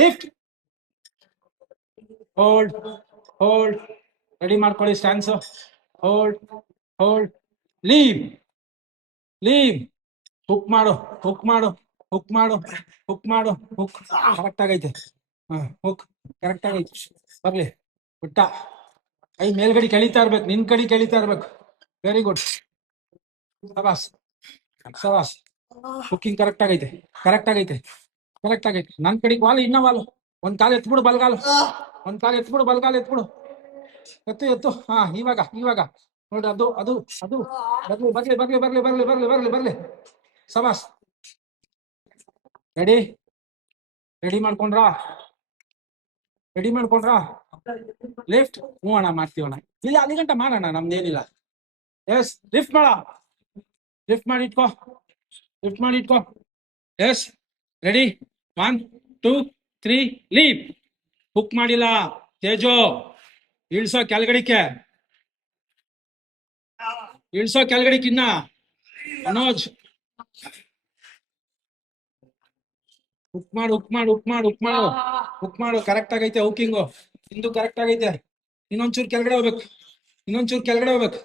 Lift, hold, hold, ready ಮಾಡ್ಕೊಳ್ಳಿ stance, hold, hold, leave, leave, hook ಮಾಡು, hook ಮಾಡು, hook ಮಾಡು, ಹುಕ್ ಮಾಡು, ಹುಕ್ ಕರೆಕ್ಟ್ ಆಗೈತೆ. ಹುಕ್ ಕರೆಕ್ಟ್ ಆಗೈತೆ. ಬರ್ಲಿ ಬಿಟ್ಟ, ಕೈ ಮೇಲ್ಗಡೆ ಕೆಳಿತಾ ಇರ್ಬೇಕು, ನಿನ್ ಕಡೆ ಕೆಳಿತಾ ಇರ್ಬೇಕು. ವೆರಿ ಗುಡ್, ಸಬಾಸ್ ಸಬಾಸ್. ಹುಕ್ಕಿಂಗ್ ಕರೆಕ್ಟ್ ಆಗೈತೆ, ಕರೆಕ್ಟ್ ಆಗೈತೆ, ಕರೆಕ್ಟ್ ಆಗೈತೆ. ನನ್ ಕಡೆಗೆ ವಾಲು, ಇನ್ನ ವಾಲು. ಒಂದ್ ಕಾಲು ಎತ್ಬಿಡು ಬಲ್ಗಾಲು, ಒಂದ್ ಕಾಲು ಎತ್ಬಿಡು ಬಲ್ಗಾಲು, ಎತ್ಬಿಡು, ಎತ್ತು ಎತ್ತು. ಹಾ ಇವಾಗ ಇವಾಗ ನೋಡಿ, ಅದು ಅದು ಅದು ಬರ್ಲಿ ಬರ್ಲಿ ಬರ್ಲಿ ಬರ್ಲಿ ಬರ್ಲಿ ಬರ್ಲಿ ಬರ್ಲಿ. ಸಬಾಸ್. ರೆಡಿ, ರೆಡಿ ಮಾಡ್ಕೊಂಡ್ರಾ, ರೆಡಿ ಮಾಡ್ಕೊಂಡ್ರಾ. ಲಿಫ್ಟ್, ಹ್ಞೂ ಅಣ್ಣ ಮಾಡ್ತೀವಣ್ಣ, ಇಲ್ಲಿ ಅಲ್ಲಿ ಗಂಟ ಮಾಡೋಣ, ನಮ್ದೇನಿಲ್ಲ. ಎಸ್, ಲಿಫ್ಟ್ ಮಾಡ, ಲಿಫ್ಟ್ ಮಾಡಿ ಇಟ್ಕೋ, ಲಿಫ್ಟ್ ಮಾಡಿ ಇಟ್ಕೋ. S, ready, 1 2 3 leave. ಹುಕ್ ಮಾಡಿಲ್ಲ ತೇಜು, ಇಳ್ಸೋ ಕೆಳಗಡಿಕೆ, ಇಳ್ಸೋ ಕೆಳಗಡಿಕಿನ್ನ. ಮನೋಜ್, ಹುಕ್ ಮಾಡು, ಹುಕ್ ಮಾಡು, ಹುಕ್ ಮಾಡು, ಹುಕ್ ಮಾಡು, ಹುಕ್ ಮಾಡು. ಕರೆಕ್ಟ್ ಆಗೈತೆ ಹುಕ್ಕಿಂಗು, ಇಂದು ಕರೆಕ್ಟ್ ಆಗೈತೆ. ಇನ್ನೊಂಚೂರು ಕೆಳಗಡೆ ಹೋಗ್ಬೇಕು, ಇನ್ನೊಂಚೂರು ಕೆಳಗಡೆ ಹೋಗ್ಬೇಕು,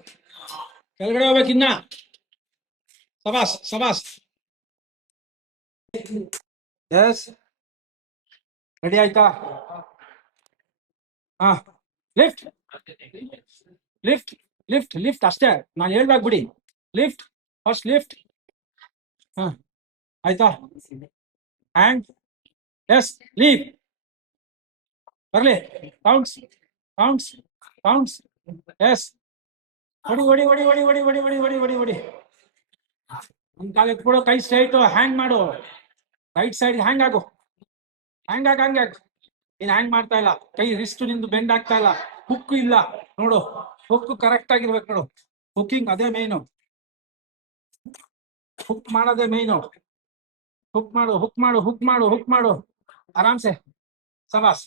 ಕೆಳಗಡೆ ಹೋಗ್ಬೇಕು ಇನ್ನ. ಸಬಾಸ್ ಸಬಾಸ್. ಎಸ್, ರೆಡಿ ಆಯ್ತಾ? ಹಾ, ಲಿಫ್ಟ್, ಲಿಫ್ಟ್, ಲಿಫ್ಟ್, ಲಿಫ್ಟ್ ಅಷ್ಟೇ, ನಾನು ಹೇಳ್ಬೇಕು ಬಿಡಿ. Lift, first lift. ಹಾ ಆಯ್ತಾ? ಹ್ಯಾಂಡ್, ಎಸ್, ಲೀವ್, ಬರ್ಲಿ, ಕೌಂಟ್ಸ್, ಕೌಂಟ್ಸ್, ಕೌಂಟ್ಸ್. ಎಸ್, ಹೊಡಿ ಹೊಡಿ ಹೊಡಿ ಹೊಡಿ ಹೊಡಿ ಹೊಡಿ ಹೊಡಿ ಹೊಡಿ ಹೊಡಿ ಹೊಡಿ. ಒಂದ್ ಕಾಲ ಎತ್ಬಿಡು, ಕೈ ಸ್ಟ್ರೈಟ್, ಹ್ಯಾಂಗ್ ಮಾಡು, ರೈಟ್ ಸೈಡ್ ಹ್ಯಾಂಗ್ ಆಗು, ಹ್ಯಾಂಗ್ ಆಗ, ಹಂಗೆ ಆಗು. ನೀನ್ ಹ್ಯಾಂಗ್ ಮಾಡ್ತಾ ಇಲ್ಲ, ಕೈ ರಿಸ್ಟ್ ನಿಂದು ಬೆಂಡ್ ಆಗ್ತಾ ಇಲ್ಲ, ಹುಕ್ ಇಲ್ಲ ನೋಡು, ಹುಕ್ ಕರೆಕ್ಟ್ ಆಗಿರ್ಬೇಕು ನೋಡು. ಹುಕ್ಕಿಂಗ್ ಅದೇ ಮೇಯ್ನು, ಹುಕ್ ಮಾಡೋದೇ ಮೇಯ್ನು. ಹುಕ್ ಮಾಡು, ಹುಕ್ ಮಾಡು, ಹುಕ್ ಮಾಡು, ಹುಕ್ ಮಾಡು, ಆರಾಮ್ಸೆ. ಸಬಾಸ್.